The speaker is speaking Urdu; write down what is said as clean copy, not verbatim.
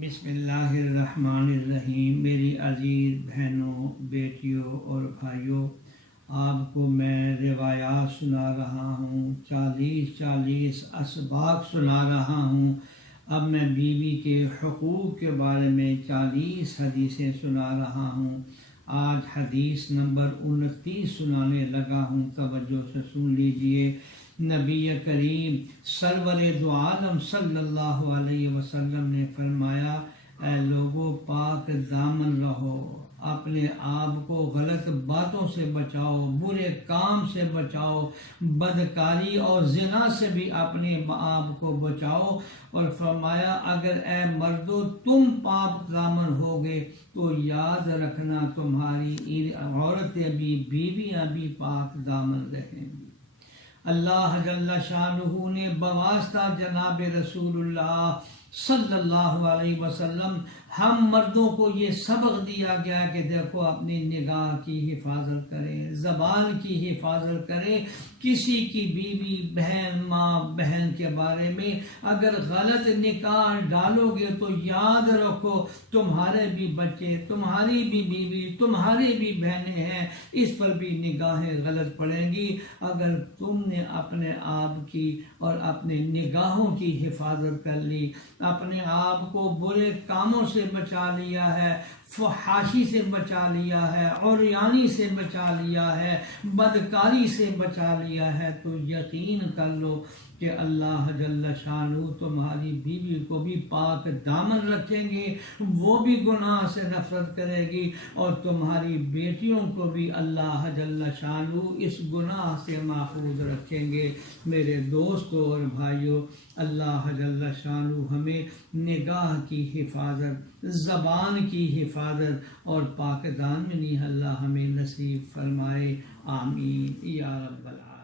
بسم اللہ الرحمن الرحیم۔ میری عزیز بہنوں، بیٹیوں اور بھائیوں، آپ کو میں روایات سنا رہا ہوں، 40 اسباق سنا رہا ہوں۔ اب میں بیوی کے حقوق کے بارے میں 40 حدیثیں سنا رہا ہوں۔ آج حدیث نمبر 29 سنانے لگا ہوں، توجہ سے سن لیجئے۔ نبی کریم سرور دو عالم صلی اللہ علیہ وسلم نے فرمایا، اے لوگو پاک دامن رہو، اپنے آپ کو غلط باتوں سے بچاؤ، برے کام سے بچاؤ، بدکاری اور زنا سے بھی اپنے آپ کو بچاؤ۔ اور فرمایا، اگر اے مردو تم پاک دامن ہوگے تو یاد رکھنا تمہاری عورتیں بھی، بیویاں بھی پاک دامن رہیں گی۔ اللہ جل شانہ نے بواسطہ جناب رسول اللہ صلی اللہ علیہ وسلم ہم مردوں کو یہ سبق دیا گیا کہ دیکھو اپنی نگاہ کی حفاظت کریں، زبان کی حفاظت کریں۔ کسی کی بیوی، بہن، ماں بہن کے بارے میں اگر غلط نکاح ڈالو گے تو یاد رکھو تمہارے بھی بچے، تمہاری بھی بیوی، تمہاری بھی بہنیں ہیں، اس پر بھی نگاہیں غلط پڑیں گی۔ اگر تم نے اپنے آپ کی اور اپنے نگاہوں کی حفاظت کر لی، اپنے آپ کو برے کاموں سے بچا لیا ہے، فحاشی سے بچا لیا ہے، عریانی سے بچا لیا ہے، بدکاری سے بچا لیا ہے، تو یقین کر لو کہ اللہ جل شانہ تمہاری بیوی کو بھی پاک دامن رکھیں گے، وہ بھی گناہ سے نفرت کرے گی، اور تمہاری بیٹیوں کو بھی اللہ جل شانہ اس گناہ سے محفوظ رکھیں گے۔ میرے دوستوں اور بھائیوں، اللہ جل شانہ ہمیں نگاہ کی حفاظت، زبان کی حفاظت اور پاک دامنی اللہ ہمیں نصیب فرمائے، آمین یا رب العالمین۔